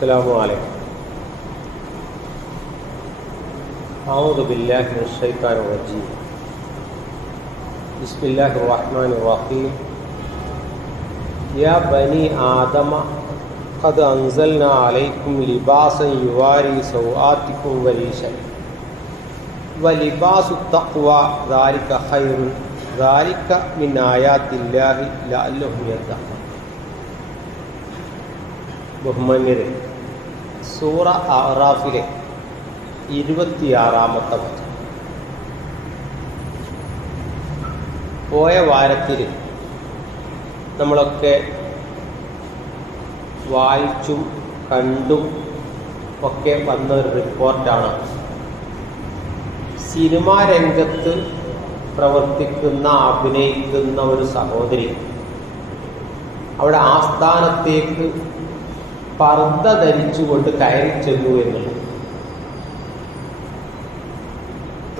السلام علیکم. اعوذ باللہ من الشیطان الرجیم. بسم اللہ الرحمن الرحیم. یا بنی آدم، قد انزلنا علیکم لباسا یواری سوآتکم وریشا. ولباس التقوى ذلك خیر ذلك من آیات اللہ لعلهم یتقون. بہمن رہے സൂറ അറാഫിലെ ഇരുപത്തിയാറാമത്തെ വചനം. പോയ വാരത്തിൽ നമ്മളൊക്കെ വായിച്ചും കണ്ടും ഒക്കെ വന്ന ഒരു റിപ്പോർട്ടാണ്. സിനിമാ രംഗത്ത് പ്രവർത്തിക്കുന്ന അഭിനയിക്കുന്ന ഒരു സഹോദരി അവിടെ ആസ്ഥാനത്തേക്ക് പർദ്ദ ധരിച്ചുകൊണ്ട് കയറി ചെന്നു എന്നുള്ളത്.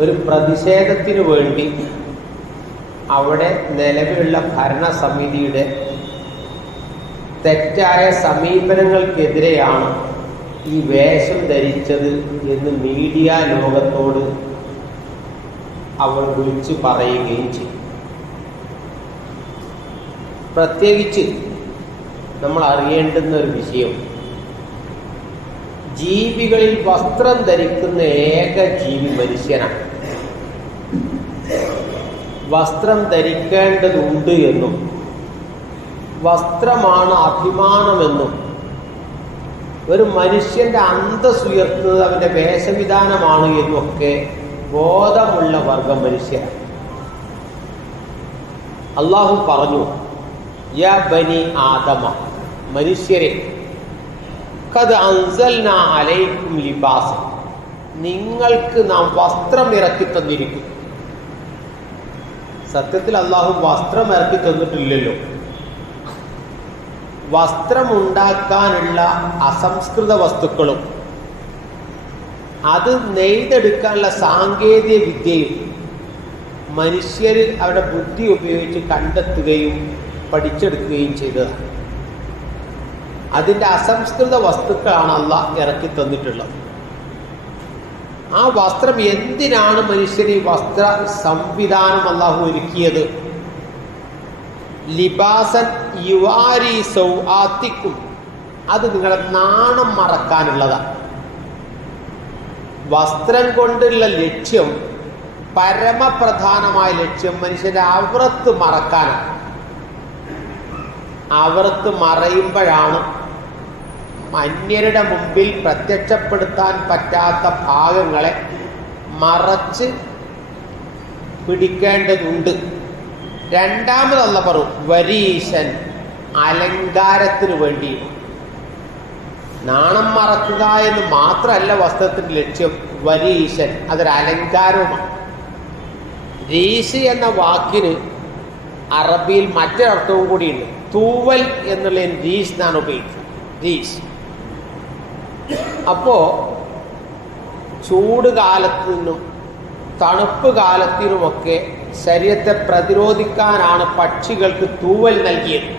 ഒരു പ്രതിഷേധത്തിന് വേണ്ടി അവിടെ നിലവിലുള്ള ഭരണസമിതിയുടെ തെറ്റായ സമീപനങ്ങൾക്കെതിരെയാണ് ഈ വേഷം ധരിച്ചത് എന്ന് മീഡിയ ലോകത്തോട് അവർ വിളിച്ചു പറയുകയും ചെയ്തു. പ്രത്യേകിച്ച് നമ്മൾ അറിയേണ്ടുന്ന ഒരു വിഷയം ജീവികളിൽ വസ്ത്രം ധരിക്കുന്ന ഏക ജീവി മനുഷ്യനാണ്. വസ്ത്രം ധരിക്കേണ്ടതുണ്ട് എന്നും വസ്ത്രമാണ് അഭിമാനമെന്നും ഒരു മനുഷ്യന്റെ അന്തസ് ഉയർത്തുന്നത് അവന്റെ വേഷവിധാനമാണ് എന്നൊക്കെ ബോധമുള്ള വർഗം മനുഷ്യനാണ് അള്ളാഹു പറഞ്ഞു യാ ബനി ആദമ മനുഷ്യരെ അലൈക്കും നിങ്ങൾക്ക് നാം വസ്ത്രം ഇറക്കി തന്നിരിക്കും സത്യത്തിൽ അള്ളാഹു വസ്ത്രം ഇറക്കി തന്നിട്ടില്ലല്ലോ. വസ്ത്രമുണ്ടാക്കാനുള്ള അസംസ്കൃത വസ്തുക്കളും അത് നെയ്തെടുക്കാനുള്ള സാങ്കേതിക വിദ്യയും മനുഷ്യർ അവരുടെ ബുദ്ധി ഉപയോഗിച്ച് കണ്ടെത്തുകയും പഠിച്ചെടുക്കുകയും ചെയ്തതാണ്. അതിന്റെ അസംസ്കൃത വസ്തുക്കളാണ് അല്ല ഇറക്കി തന്നിട്ടുള്ളത്. ആ വസ്ത്രം എന്തിനാണ് മനുഷ്യന് ഈ വസ്ത്ര സംവിധാനം അള്ളാഹു ഒരുക്കിയത്? ലിബാസൻ യുവാരി സൗആത്തിക്കും. അത് നിങ്ങളെ നാണം മറക്കാനുള്ളതാണ് വസ്ത്രം കൊണ്ടുള്ള ലക്ഷ്യം പരമപ്രധാനമായ ലക്ഷ്യം മനുഷ്യന്റെ അവറത്ത് മറക്കാനാണ്. അവറത്ത് മറയുമ്പോഴാണ് അന്യരുടെ മുമ്പിൽ പ്രത്യക്ഷപ്പെടുത്താൻ പറ്റാത്ത ഭാഗങ്ങളെ മറച്ച് പിടിക്കേണ്ടതുണ്ട്. രണ്ടാമതല്ല പറ വരീശൻ അലങ്കാരത്തിന് വേണ്ടി. നാണം മറക്കുക എന്ന് മാത്രമല്ല വസ്ത്രത്തിന്റെ ലക്ഷ്യം വരീശൻ അതൊരു അലങ്കാരവുമാണ്. രീശി എന്ന വാക്കിന് അറബിയിൽ മറ്റൊരർത്ഥവും കൂടിയുണ്ട്. തൂവൽ എന്നുള്ള രീസ് എന്നാണ് ഉപയോഗിക്കുന്നത്. രീസ് അപ്പോ ചൂട് കാലത്തു നിന്നും തണുപ്പ് കാലത്തിനുമൊക്കെ ശരീരത്തെ പ്രതിരോധിക്കാനാണ് പക്ഷികൾക്ക് തൂവൽ നൽകിയത്.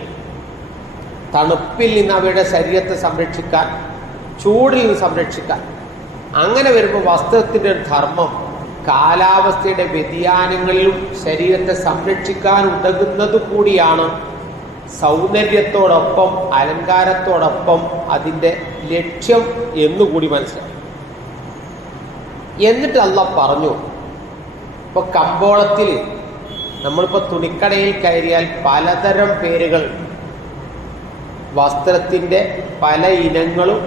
തണുപ്പിൽ നിന്ന് അവയുടെ ശരീരത്തെ സംരക്ഷിക്കാൻ ചൂടിൽ നിന്ന് സംരക്ഷിക്കാൻ. അങ്ങനെ വരുമ്പോൾ വസ്ത്രത്തിന്റെ ഒരു ധർമ്മം കാലാവസ്ഥയുടെ വ്യതിയാനങ്ങളിലും ശരീരത്തെ സംരക്ഷിക്കാൻ ഉതകുന്നത് കൂടിയാണ് സൗന്ദര്യത്തോടൊപ്പം അലങ്കാരത്തോടൊപ്പം അതിന്റെ ലക്ഷ്യം എന്നുകൂടി മനസ്സിലാക്കി എന്നിട്ട് അല്ല പറഞ്ഞു ഇപ്പോൾ കമ്പോളത്തിൽ നമ്മളിപ്പോൾ തുണിക്കടയിൽ കയറിയാൽ പലതരം പേരുകൾ വസ്ത്രത്തിന്റെ പല ഇനങ്ങളും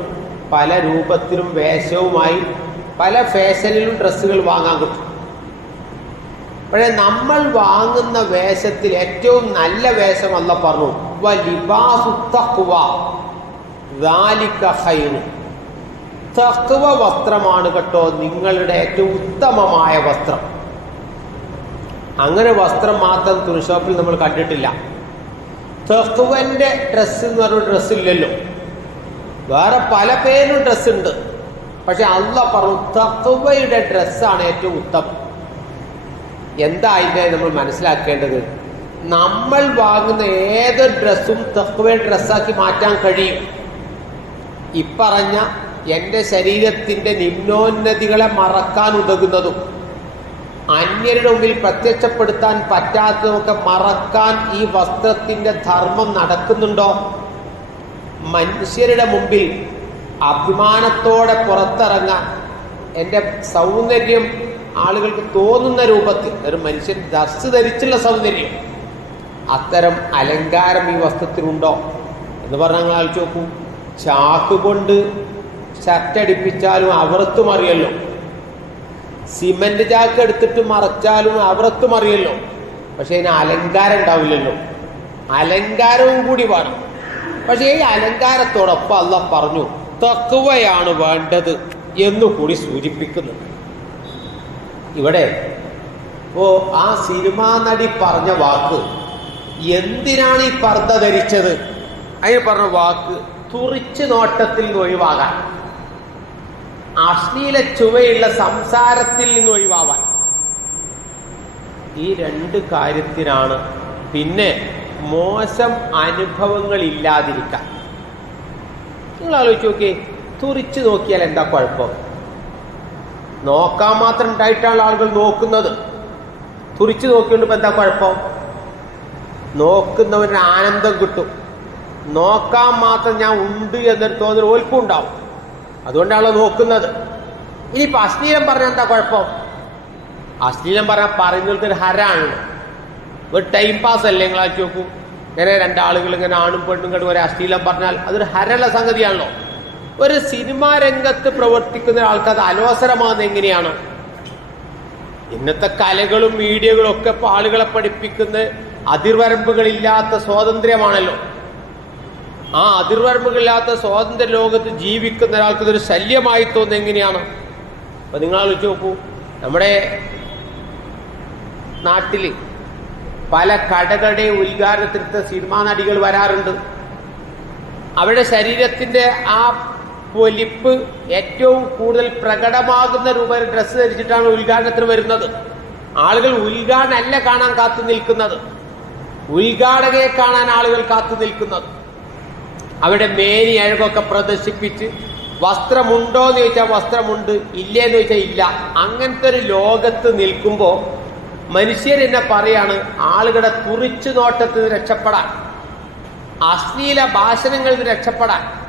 പല രൂപത്തിലും വേഷവുമായി പല ഫാഷനിലും ഡ്രസ്സുകൾ വാങ്ങാൻ കിട്ടും. പക്ഷേ നമ്മൾ വാങ്ങുന്ന വേഷത്തിൽ ഏറ്റവും നല്ല വേഷം അല്ല പറഞ്ഞു. തക്കുവ വസ്ത്രമാണ് കേട്ടോ നിങ്ങളുടെ ഏറ്റവും ഉത്തമമായ വസ്ത്രം. അങ്ങനെ വസ്ത്രം മാത്രം തുണിഷോപ്പിൽ നമ്മൾ കണ്ടിട്ടില്ല. തെഹുവന്റെ ഡ്രസ്സ് എന്ന് പറഞ്ഞ ഡ്രസ്സ് ഇല്ലല്ലോ. വേറെ പല പേരും ഡ്രസ്സുണ്ട് പക്ഷെ അല്ല പറഞ്ഞു തക്കുവയുടെ ഡ്രസ്സാണ് ഏറ്റവും ഉത്തമം. എന്താ അതിന്റെ നമ്മൾ മനസ്സിലാക്കേണ്ടത്? നമ്മൾ വാങ്ങുന്ന ഏതൊരു ഡ്രസ്സും തഹ്വയുടെ ഡ്രസ്സാക്കി മാറ്റാൻ കഴിയും. ഇപ്പറഞ്ഞ എന്റെ ശരീരത്തിന്റെ നിമ്നോന്നതികളെ മറക്കാൻ ഉതകുന്നതും അന്യരുടെ മുമ്പിൽ പ്രത്യക്ഷപ്പെടുത്താൻ പറ്റാത്തതുമൊക്കെ മറക്കാൻ ഈ വസ്ത്രത്തിന്റെ ധർമ്മം നടക്കുന്നുണ്ടോ? മനുഷ്യരുടെ മുമ്പിൽ അഭിമാനത്തോടെ പുറത്തിറങ്ങാൻ എന്റെ സൗന്ദര്യം ആളുകൾക്ക് തോന്നുന്ന രൂപത്തിൽ ഒരു മനുഷ്യൻ ഡ്രസ് ധരിച്ചുള്ള സൗന്ദര്യം അത്തരം അലങ്കാരം ഈ വസ്ത്രത്തിനുണ്ടോ എന്ന് പറഞ്ഞാൽ നിങ്ങൾ ആലോചിച്ച് നോക്കൂ. ചാക്ക് കൊണ്ട് ഷർട്ട് അടിപ്പിച്ചാലും അവർത്തും അറിയല്ലോ. സിമെന്റ് ചാക്ക് എടുത്തിട്ട് മറച്ചാലും അവർത്തും അറിയല്ലോ. പക്ഷെ അതിന് അലങ്കാരം ഉണ്ടാവില്ലല്ലോ. അലങ്കാരവും കൂടി വേണം. പക്ഷേ ഈ അലങ്കാരത്തോടൊപ്പം അല്ല പറഞ്ഞു തക്കുവയാണ് വേണ്ടത് എന്നു കൂടി സൂചിപ്പിക്കുന്നു ഇവിടെ. ഓ ആ സിനിമാ നടി പറഞ്ഞ വാക്ക് എന്തിനാണ് ഈ പർദ്ദ ധരിച്ചത്? അതിന് പറഞ്ഞ വാക്ക് തുറിച്ച് നോട്ടത്തിൽ നിന്ന് ഒഴിവാകാൻ. അശ്ലീല ചുവയുള്ള സംസാരത്തിൽ നിന്ന് ഒഴിവാവാൻ. ഈ രണ്ട് കാര്യത്തിനാണ് പിന്നെ മോശം അനുഭവങ്ങൾ ഇല്ലാതിരിക്കാൻ. നിങ്ങൾ ആലോചിച്ച് തുറിച്ചു നോക്കിയാൽ എന്താ കുഴപ്പം? നോക്കാൻ മാത്രം ഉണ്ടായിട്ടാണ് ആളുകൾ നോക്കുന്നത്. തുറിച്ചു നോക്കിയോണ്ട് ഇപ്പം എന്താ കുഴപ്പം? നോക്കുന്നവന് ആനന്ദം കിട്ടും. നോക്കാൻ മാത്രം ഞാൻ ഉണ്ട് എന്നൊരു തോന്നൽ ഓൽക്കും ഉണ്ടാവും. അതുകൊണ്ടാണല്ലോ നോക്കുന്നത്. ഇനിയിപ്പോൾ അശ്ലീലം പറഞ്ഞാൽ എന്താ കുഴപ്പം? അശ്ലീലം പറഞ്ഞാൽ പറയുന്നത് ഒരു ഹരാണ്. ഒരു ടൈം പാസ് അല്ലേ നിങ്ങളാക്കി നോക്കൂ. ഇങ്ങനെ രണ്ടാളുകൾ ഇങ്ങനെ ആണും പെണ്ണും കണ്ടു ഒരു അശ്ലീലം പറഞ്ഞാൽ അതൊരു ഹരള സംഗതിയാണല്ലോ. ഒരു സിനിമാ രംഗത്ത് പ്രവർത്തിക്കുന്ന ആൾക്ക് അത് അലോസരമാകുന്നത് എങ്ങനെയാണ്? ഇന്നത്തെ കലകളും മീഡിയകളും ഒക്കെ ആളുകളെ പഠിപ്പിക്കുന്ന അതിർവരമ്പുകളില്ലാത്ത സ്വാതന്ത്ര്യമാണല്ലോ. ആ അതിർവരമ്പുകളില്ലാത്ത സ്വാതന്ത്ര്യ ലോകത്ത് ജീവിക്കുന്ന ഒരാൾക്ക് ഇതൊരു ശല്യമായി തോന്നുന്നത് എങ്ങനെയാണ്? അപ്പൊ നിങ്ങൾ ആലോചിച്ച് നോക്കൂ. നമ്മുടെ നാട്ടിൽ പല കടകളുടെ ഉദ്ഘാടനത്തിനത്തെ സിനിമാ നടികൾ വരാറുണ്ട്. അവരുടെ ശരീരത്തിന്റെ ആ പൊലിപ്പ് ഏറ്റവും കൂടുതൽ പ്രകടമാകുന്ന രൂപയിൽ ഡ്രസ്സ് ധരിച്ചിട്ടാണ് ഉദ്ഘാടനത്തിന് വരുന്നത്. ആളുകൾ ഉദ്ഘാടനമല്ല കാണാൻ കാത്തു നിൽക്കുന്നത്. ഉദ്ഘാടകയെ കാണാൻ ആളുകൾ കാത്തു നിൽക്കുന്നത്. അവിടെ മേനി അഴകൊക്കെ പ്രദർശിപ്പിച്ച് വസ്ത്രമുണ്ടോ എന്ന് ചോദിച്ചാൽ വസ്ത്രമുണ്ട് ഇല്ലേ എന്ന് ചോദിച്ചാൽ ഇല്ല. അങ്ങനത്തെ ഒരു ലോകത്ത് നിൽക്കുമ്പോൾ മനുഷ്യർ എന്നെ പറയാണ് ആളുകളുടെ തുറിച്ചു നോട്ടത്തിൽ രക്ഷപ്പെടാൻ അശ്ലീല ഭാഷണങ്ങളിൽ രക്ഷപ്പെടാൻ.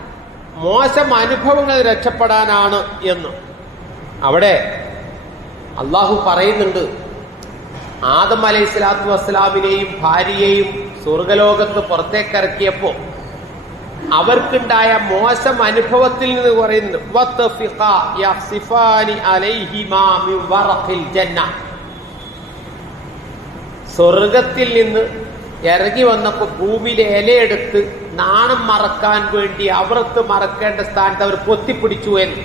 മോശം അനുഭവങ്ങൾ രക്ഷപ്പെടാനാണ് എന്ന്. അവിടെ അള്ളാഹു പറയുന്നുണ്ട് ആദം അലൈഹി സ്വലാത്തു വസ്സലാമിനെയും ഭാര്യയെയും സ്വർഗലോകത്ത് പുറത്തേക്കിറക്കിയപ്പോൾ അവർക്കുണ്ടായ മോശം അനുഭവത്തിൽ നിന്ന് പറയുന്നു സ്വർഗത്തിൽ നിന്ന് ഇറങ്ങി വന്നപ്പോൾ ഭൂമിയിലെ ഇലയെടുത്ത് നാണം മറക്കാൻ വേണ്ടി അവർത്ത് മറക്കേണ്ട സ്ഥാനത്ത് അവർ പൊത്തിപ്പിടിച്ചു എന്ന്.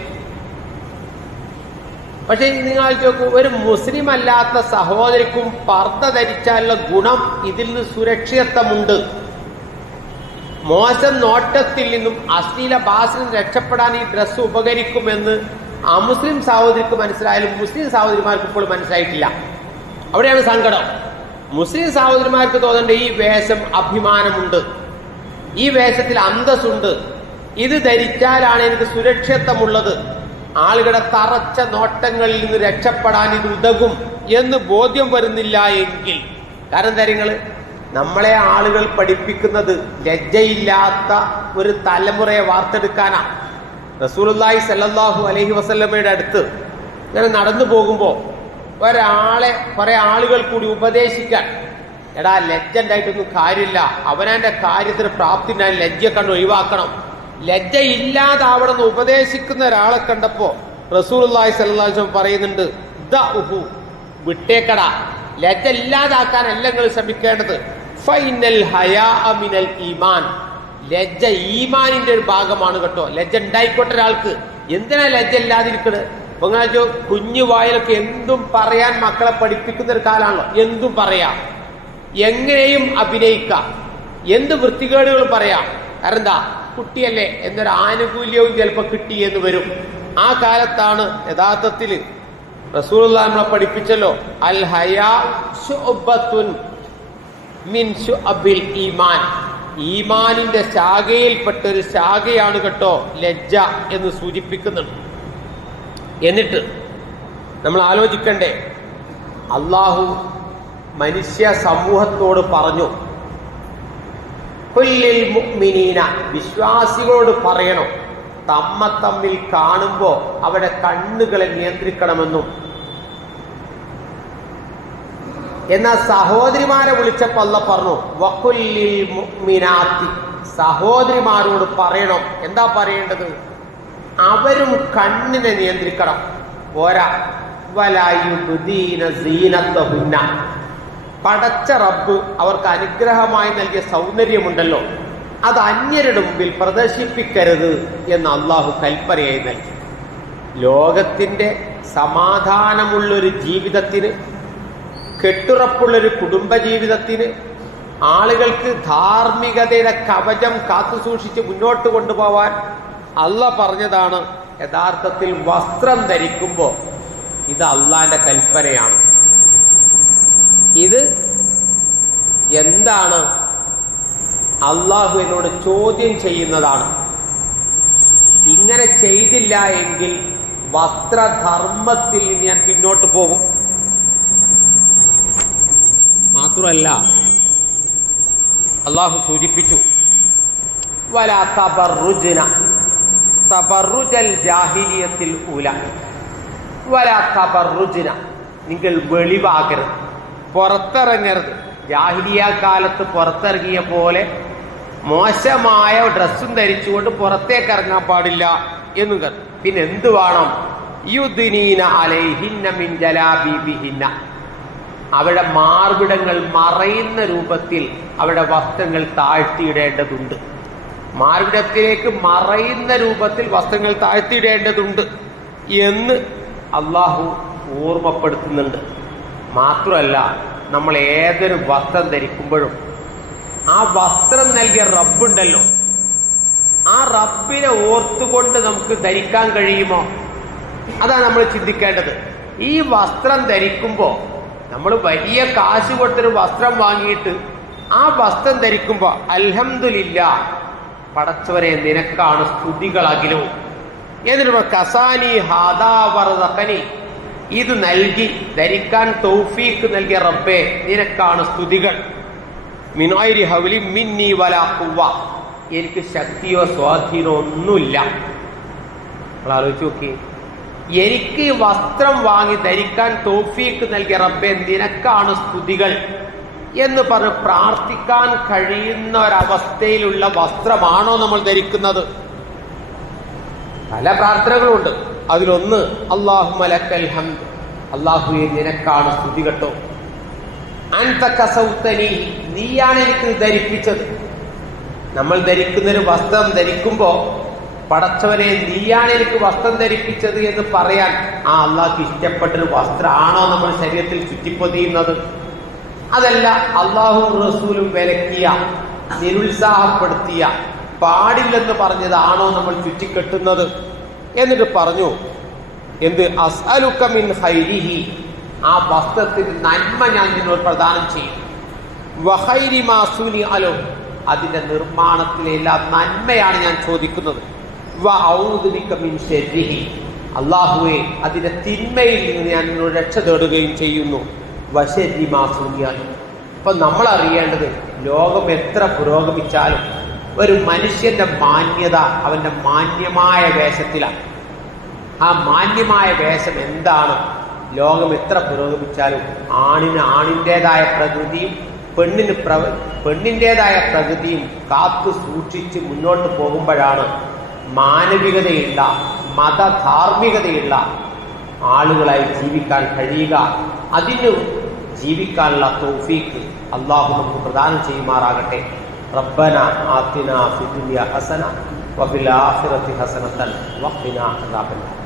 പക്ഷെ നിങ്ങൾ നോക്കൂ ഒരു മുസ്ലിം അല്ലാത്ത സഹോദരിക്കും പർദ്ദ ധരിച്ചാലുള്ള ഗുണം ഇതിൽ നിന്ന് സുരക്ഷിതത്വമുണ്ട്. മോശം നോട്ടത്തിൽ നിന്നും അശ്ലീല ഭാഷയിൽ രക്ഷപ്പെടാൻ ഈ ഡ്രസ്സ് ഉപകരിക്കുമെന്ന് അമുസ്ലിം സഹോദരിക്ക് മനസ്സിലായാലും മുസ്ലിം സഹോദരിമാർക്ക് ഇപ്പോൾ മനസ്സിലായിട്ടില്ല. അവിടെയാണ് സങ്കടം. മുസ്ലിം സഹോദരിമാർക്ക് തോന്നേണ്ട ഈ വേഷം അഭിമാനമുണ്ട്. ഈ വേഷത്തിൽ അന്തസ്സുണ്ട്. ഇത് ധരിച്ചാലാണ് എനിക്ക് സുരക്ഷിതമുള്ളത് ആളുകളുടെ തറച്ച നോട്ടങ്ങളിൽ നിന്ന് രക്ഷപ്പെടാൻ ഇത് ഉതകും എന്ന് ബോധ്യം വരുന്നില്ല എങ്കിൽ. കാരണം കാര്യങ്ങൾ നമ്മളെ ആളുകൾ പഠിപ്പിക്കുന്നത് ലജ്ജയില്ലാത്ത ഒരു തലമുറയെ വാർത്തെടുക്കാനാണ് റസൂലുള്ളാഹി സല്ലാഹു അലഹി വസല്ലമ്മയുടെ അടുത്ത് ഇങ്ങനെ നടന്നു പോകുമ്പോൾ ഒരാളെ കുറെ ആളുകൾ കൂടി ഉപദേശിക്കാൻ. എടാ ലജ്ജന്റായിട്ടൊന്നും കാര്യമില്ല. അവനാന്റെ കാര്യത്തിന് പ്രാപ്തി ഞാൻ ലജ്ജ കണ്ട് ഒഴിവാക്കണം. ലജ്ജ ഇല്ലാതാവണം എന്ന് ഉപദേശിക്കുന്ന ഒരാളെ കണ്ടപ്പോ അലൈഹി വസല്ലം പറയുന്നുണ്ട് ദ ഉഹു വിട്ടേക്കടാ. ലജ്ജ ഇല്ലാതാക്കാനല്ല നിങ്ങൾ ശ്രമിക്കേണ്ടത്. ഫൈനൽ ഹയാ മിനൽ ഈമാൻ. ലജ്ജ ഈമാനിന്റെ ഒരു ഭാഗമാണ് കേട്ടോ. ലജ്ജ ഉണ്ടായിക്കോട്ടെ ഒരാൾക്ക്. എന്തിനാ ലജ്ജ ഇല്ലാതിരിക്കണത് ബംഗാജോ കുഞ്ഞു വായിലൊക്കെ എന്തും പറയാൻ മക്കളെ പഠിപ്പിക്കുന്ന ഒരു കാലാണല്ലോ. എന്തും പറയാം. എങ്ങനെയും അഭിനയിക്കാം. എന്ത് വൃത്തികേടുകളും പറയാം. കാരണം എന്താ? കുട്ടിയല്ലേ എന്നൊരു ആനുകൂല്യവും ചിലപ്പോൾ കിട്ടി എന്ന് വരും. ആ കാലത്താണ് യഥാർത്ഥത്തിൽ റസൂൽ നമ്മളെ പഠിപ്പിച്ചല്ലോ. അൽ ഹയാ മിൻ ഈമാൻ. ഈമാനിന്റെ ശാഖയിൽപ്പെട്ട ഒരു ശാഖയാണ് കേട്ടോ ലജ്ജ എന്ന് സൂചിപ്പിക്കുന്നുണ്ട്. എന്നിട്ട് നമ്മൾ ആലോചിക്കണ്ടേ. അള്ളാഹു മനുഷ്യ സമൂഹത്തോട് പറഞ്ഞു വിശ്വാസികളോട് പറയണം. തമ്മ തമ്മിൽ കാണുമ്പോൾ അവരുടെ കണ്ണുകളെ നിയന്ത്രിക്കണമെന്നും. എന്നാൽ സഹോദരിമാരെ വിളിച്ചപ്പോൾ അല്ല പറഞ്ഞു വക്കുല്ലിൽ മുഅ്മിനാത്തി സഹോദരിമാരോട് പറയണം. എന്താ പറയേണ്ടത്? അവരും കണ്ണിനെ നിയന്ത്രിക്കണം. പോരാ. സീനത്തഹുന്ന. പടച്ച റബ്ബ് അവർക്ക് അനുഗ്രഹമായി നൽകിയ സൗന്ദര്യമുണ്ടല്ലോ. അത് അന്യരുടെ മുമ്പിൽ പ്രദർശിപ്പിക്കരുത് എന്ന് അള്ളാഹു കൽപ്പനയായി നൽകി. ലോകത്തിന്റെ സമാധാനമുള്ളൊരു ജീവിതത്തിന് കെട്ടുറപ്പുള്ളൊരു കുടുംബജീവിതത്തിന് ആളുകൾക്ക് ധാർമ്മികതയുടെ കവചം കാത്തുസൂക്ഷിച്ച് മുന്നോട്ട് കൊണ്ടുപോവാൻ അല്ല പറഞ്ഞതാണ് യഥാർത്ഥത്തിൽ വസ്ത്രം ധരിക്കുമ്പോൾ ഇത് അള്ളാന്റെ കൽപ്പനയാണ്. ഇത് എന്താണ്? അള്ളാഹു എന്നോട് ചോദ്യം ചെയ്യുന്നതാണ്. ഇങ്ങനെ ചെയ്തില്ല എങ്കിൽ വസ്ത്രധർമ്മത്തിൽ ഞാൻ പിന്നോട്ട് പോകും. മാത്രമല്ല അള്ളാഹു സൂചിപ്പിച്ചു വല തബറുജന ജാഹിലിയത്തിൽ ഉല. വല തബറുജന. നിങ്ങൾ വെളിവാകരുത്. പുറത്തിറങ്ങരുത്. ജാഹിലിയ കാലത്ത് പുറത്തിറങ്ങിയ പോലെ മോശമായ ഡ്രസ്സും ധരിച്ചുകൊണ്ട് പുറത്തേക്ക് ഇറങ്ങാൻ പാടില്ല എന്നും കരുത്. പിന്നെ എന്ത് വേണം? യുദിനീന അലൈഹിന്ന മിൻ ജലാബീബിഹിന്ന. അവിടെ മാർവിടങ്ങൾ മറയുന്ന രൂപത്തിൽ അവിടെ വസ്ത്രങ്ങൾ താഴ്ത്തിയിടേണ്ടതുണ്ട്. മാർവിടത്തിലേക്ക് മറയുന്ന രൂപത്തിൽ വസ്ത്രങ്ങൾ താഴ്ത്തിയിടേണ്ടതുണ്ട് എന്ന് അള്ളാഹു ഓർമ്മപ്പെടുത്തുന്നുണ്ട്. മാത്രമല്ല നമ്മൾ ഏതൊരു വസ്ത്രം ധരിക്കുമ്പോഴും ആ വസ്ത്രം നൽകിയ റബ്ബുണ്ടല്ലോ. ആ റബ്ബിനെ ഓർത്തുകൊണ്ട് നമുക്ക് ധരിക്കാൻ കഴിയുമോ? അതാണ് നമ്മൾ ചിന്തിക്കേണ്ടത്. ഈ വസ്ത്രം ധരിക്കുമ്പോൾ നമ്മൾ വലിയ കാശ് കൊടുത്തൊരു വസ്ത്രം വാങ്ങിയിട്ട് ആ വസ്ത്രം ധരിക്കുമ്പോൾ അൽഹംദുലില്ല പടച്ചവരെ നിനക്കാണ് സ്തുതികൾ എന്നിട്ട് കസാനി ഹാദാവർദ്ധനി ഇത് നൽകി ധരിക്കാൻ തൗഫീക്ക് നൽകിയ റബ്ബെ നിനക്കാണ് സ്തുതികൾ. മിനോയിരി ഹവലി മിന്നി വല കുവ എനിക്ക് ശക്തിയോ സ്വാധീനോ ഒന്നുമില്ല. നിങ്ങൾ ആലോചിച്ച് നോക്കി. എനിക്ക് വസ്ത്രം വാങ്ങി ധരിക്കാൻ തോഫീക്ക് നൽകിയ റബ്ബെ നിനക്കാണ് സ്തുതികൾ. എന്ന് പറഞ്ഞ് പ്രാർത്ഥിക്കാൻ കഴിയുന്ന ഒരവസ്ഥയിലുള്ള വസ്ത്രമാണോ നമ്മൾ ധരിക്കുന്നത്? പല പ്രാർത്ഥനകളുണ്ട്. അതിലൊന്ന് അള്ളാഹു മലക്കൽ ഹംദ്. അള്ളാഹുയെ നിനക്കാണ് സ്തുതി കേട്ടോ. അൻതക്കസൗത്തനി നീയാണ് എനിക്ക് ധരിപ്പിച്ചത്. നമ്മൾ ധരിക്കുന്നൊരു വസ്ത്രം ധരിക്കുമ്പോൾ പടച്ചവനെ നീയാണ് എനിക്ക് വസ്ത്രം ധരിപ്പിച്ചത് എന്ന് പറയാൻ ആ അള്ളാഹ്ക്ക് ഇഷ്ടപ്പെട്ടൊരു വസ്ത്രമാണോ നമ്മൾ ശരീരത്തിൽ ചുറ്റിപ്പൊതിയുന്നത്? അതല്ല അള്ളാഹു റസൂലും വിലക്കിയ നിരുത്സാഹപ്പെടുത്തിയ പാടില്ലെന്ന് പറഞ്ഞതാണോ നമ്മൾ ചുറ്റിക്കെട്ടുന്നത്? എന്നിട്ട് പറഞ്ഞു എന്ത്? അസലുക്കമിൻ ഹൈരിഹി ആ വസ്ത്രത്തിന് നന്മ ഞാൻ നിന്നോട് പ്രദാനം ചെയ്യും. വഹൈരി മാസുനി അലോ. അതിന്റെ നിർമ്മാണത്തിലെ എല്ലാ നന്മയാണ് ഞാൻ ചോദിക്കുന്നത്. അള്ളാഹുവെ അതിന്റെ തിന്മയിൽ നിന്ന് ഞാൻ നിന്നോട് രക്ഷ തേടുകയും ചെയ്യുന്നു. വശരി മാസുനിയാൽ അപ്പൊ നമ്മൾ അറിയേണ്ടത് ലോകം എത്ര പുരോഗമിച്ചാലും ഒരു മനുഷ്യന്റെ മാന്യത അവന്റെ മാന്യമായ വേഷത്തിലാണ് ആ മാന്യമായ വേഷം എന്താണ്? ലോകം എത്ര പുരോഗമിച്ചാലും ആണിന് ആണിന്റെതായ പ്രകൃതിയും പെണ്ണിന് പ്ര പെണ്ണിന്റെതായ പ്രകൃതിയും കാത്തു സൂക്ഷിച്ച് മുന്നോട്ട് പോകുമ്പോഴാണ് മാനവികതയുള്ള മതധാർമ്മികതയുള്ള ആളുകളായി ജീവിക്കാൻ കഴിയുക. അതിന് ജീവിക്കാനുള്ള തൗഫീക്ക് അള്ളാഹു നമുക്ക് പ്രദാനം ചെയ്യുമാറാകട്ടെ. റബ്ബന ആത്തിന ഫിദുനിയ ഹസന വഫിൽ ആഖിറതി ഹസനത്തൻ വഖിന അദാബന്നാർ.